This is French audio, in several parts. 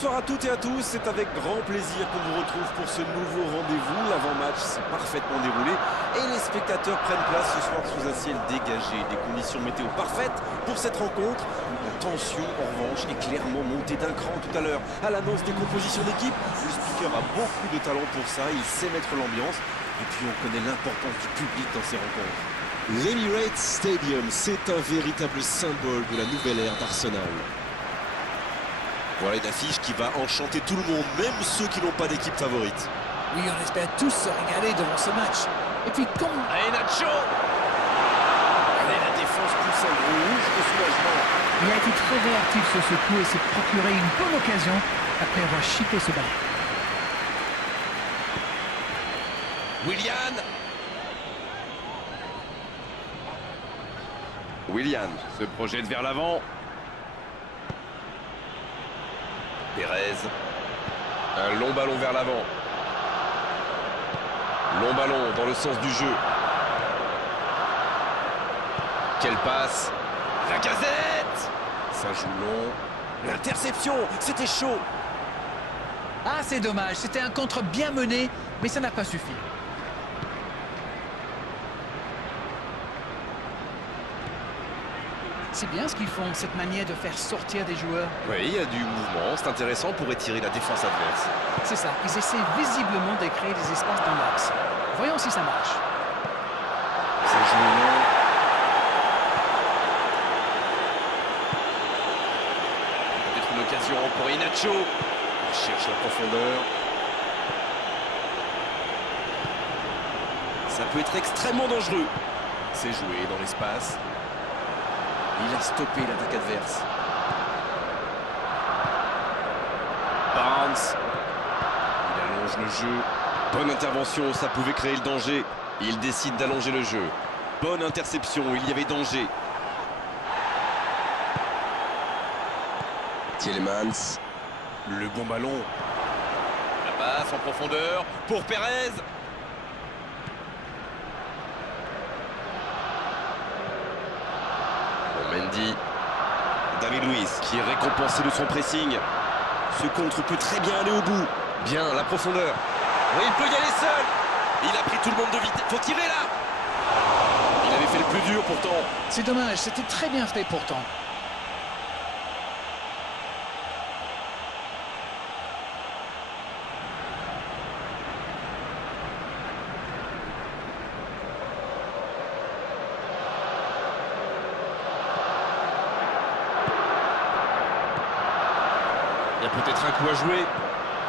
Bonsoir à toutes et à tous, c'est avec grand plaisir qu'on vous retrouve pour ce nouveau rendez-vous. L'avant-match s'est parfaitement déroulé et les spectateurs prennent place ce soir sous un ciel dégagé. Des conditions météo parfaites pour cette rencontre. La tension, en revanche, est clairement montée d'un cran tout à l'heure. À l'annonce des compositions d'équipe, le speaker a beaucoup de talent pour ça, il sait mettre l'ambiance. Et puis on connaît l'importance du public dans ces rencontres. L'Emirates Stadium, c'est un véritable symbole de la nouvelle ère d'Arsenal. Voilà une affiche qui va enchanter tout le monde, même ceux qui n'ont pas d'équipe favorite. Oui, on espère tous se régaler devant ce match. Et puis comme... Allez Nacho! Allez, la défense pousse un gros rouge de soulagement. Il a été très réactif sur ce coup et s'est procuré une bonne occasion après avoir chippé ce ballon. Willian se projette vers l'avant. Perez. Un long ballon vers l'avant. Long ballon dans le sens du jeu. Quelle passe! Lacazette! Ça joue long. L'interception! C'était chaud! Ah, c'est dommage. C'était un contre bien mené, mais ça n'a pas suffi. C'est bien ce qu'ils font, cette manière de faire sortir des joueurs. Oui, il y a du mouvement. C'est intéressant pour étirer la défense adverse. C'est ça, ils essaient visiblement de créer des espaces dans l'axe. Voyons si ça marche. Ça joue long. Peut-être une occasion pour Inacho. Il cherche la profondeur. Ça peut être extrêmement dangereux. C'est joué dans l'espace. Il a stoppé l'attaque adverse. Barnes. Il allonge le jeu. Bonne intervention, ça pouvait créer le danger. Il décide d'allonger le jeu. Bonne interception, il y avait danger. Tielemans. Le bon ballon. La passe en profondeur pour Perez. Mendy. David Luiz qui est récompensé de son pressing. Ce contre peut très bien aller au bout. Bien, la profondeur. Oui, il peut y aller seul. Il a pris tout le monde de vitesse. Faut tirer là. Il avait fait le plus dur pourtant. C'est dommage, c'était très bien fait pourtant. Il y a peut-être un coup à jouer.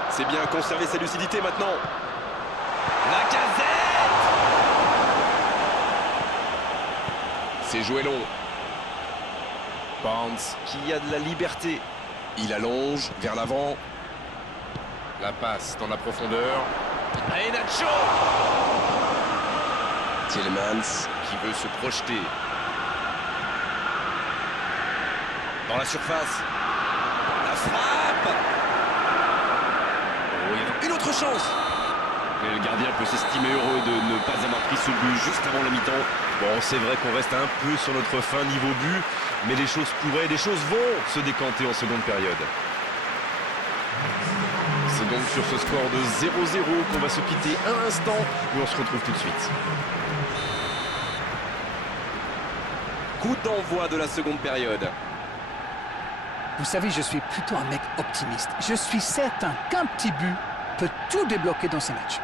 C'est bien conserver sa lucidité maintenant. Lacazette! C'est joué long. Barnes qui a de la liberté. Il allonge vers l'avant. La passe dans la profondeur. Allez Nacho! Tielemans qui veut se projeter. Dans la surface. La frappe! Oh, il y a une autre chance! Et le gardien peut s'estimer heureux de ne pas avoir pris ce but juste avant la mi-temps. Bon, c'est vrai qu'on reste un peu sur notre fin niveau but, mais les choses pourraient, les choses vont se décanter en seconde période. C'est donc sur ce score de 0-0 qu'on va se quitter un instant, mais on se retrouve tout de suite. Coup d'envoi de la seconde période. Vous savez, je suis plutôt un mec optimiste. Je suis certain qu'un petit but peut tout débloquer dans ce match.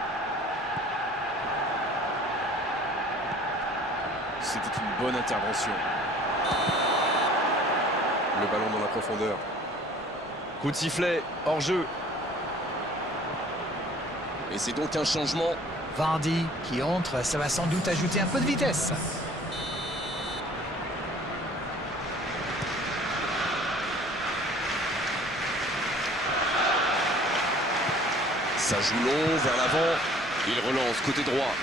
C'était une bonne intervention. Le ballon dans la profondeur. Coup de sifflet, hors jeu. Et c'est donc un changement. Vardy qui entre, ça va sans doute ajouter un peu de vitesse. Ça joue long vers l'avant. Il relance côté droit.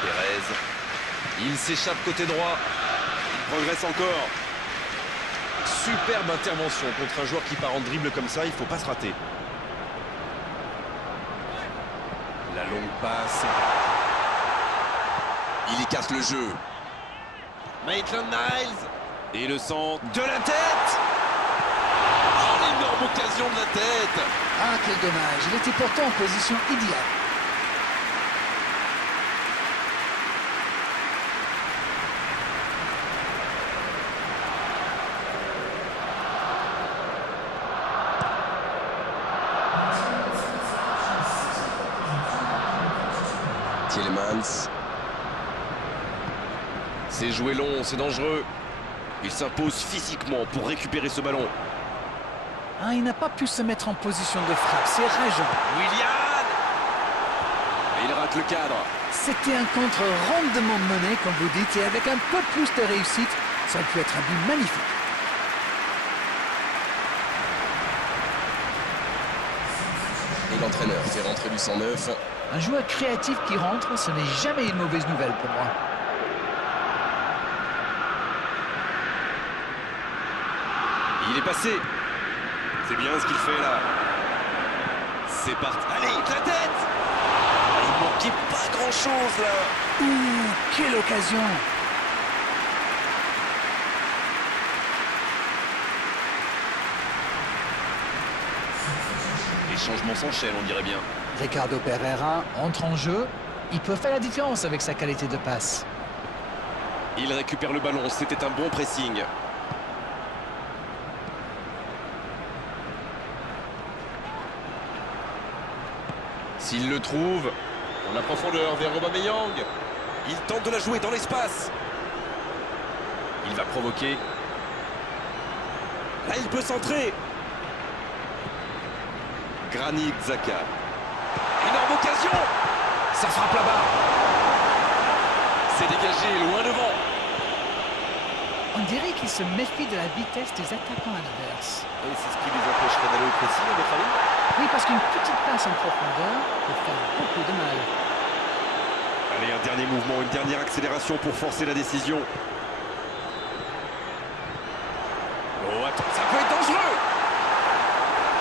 Perez. Il s'échappe côté droit. Il progresse encore. Superbe intervention contre un joueur qui part en dribble comme ça. Il ne faut pas se rater. La longue passe. Il écarte le jeu. Maitland-Niles. Et le centre de la tête. Oh, Énorme occasion de la tête. Ah, quel dommage. Il était pourtant en position idéale. Tielemans. C'est joué long, c'est dangereux. Il s'impose physiquement pour récupérer ce ballon. Ah, il n'a pas pu se mettre en position de frappe. C'est rageant. Willian. Et il rate le cadre. C'était un contre rondement mené, comme vous dites, et avec un peu plus de réussite, ça aurait pu être un but magnifique. Et l'entraîneur fait rentrer du 109. Un joueur créatif qui rentre, ce n'est jamais une mauvaise nouvelle pour moi. Il est passé. C'est bien ce qu'il fait là. C'est parti. Allez, la tête. Il manquait pas grand chose là. Ouh, quelle occasion! Les changements s'enchaînent, on dirait bien. Ricardo Pereira entre en jeu. Il peut faire la différence avec sa qualité de passe. Il récupère le ballon, c'était un bon pressing. S'il le trouve, dans la profondeur vers Aubameyang. Il tente de la jouer dans l'espace. Il va provoquer. Là, il peut centrer. Granit Xhaka. Énorme occasion. Ça frappe là-bas. C'est dégagé, loin devant. On dirait qu'il se méfie de la vitesse des attaquants adverses. Et c'est ce qui les empêcherait d'aller au pressing, à votre avis? Oui, parce qu'une petite passe en profondeur peut faire beaucoup de mal. Allez, un dernier mouvement, une dernière accélération pour forcer la décision. Oh, attends, ça peut être dangereux.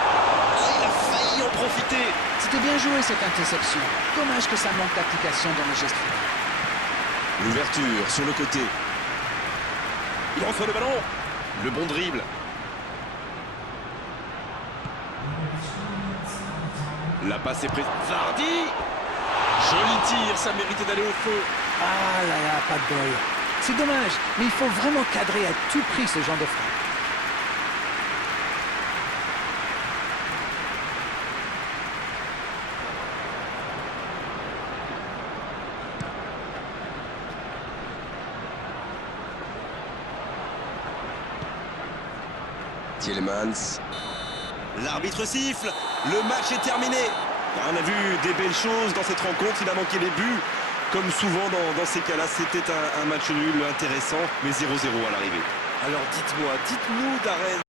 Ah, il a failli en profiter. C'était bien joué cette interception. Dommage que ça manque d'application dans le geste final. L'ouverture sur le côté. Il reçoit le ballon. Le bon dribble. La passe est prise. Vardy. Joli tir, ça méritait d'aller au feu. Ah là là, pas de bol. C'est dommage, mais il faut vraiment cadrer à tout prix ce genre de frappe. Tielemans. L'arbitre siffle. Le match est terminé. On a vu des belles choses dans cette rencontre. Il a manqué les buts. Comme souvent dans ces cas-là, c'était un match nul intéressant, mais 0-0 à l'arrivée. Alors dites-moi, dites-nous Darren.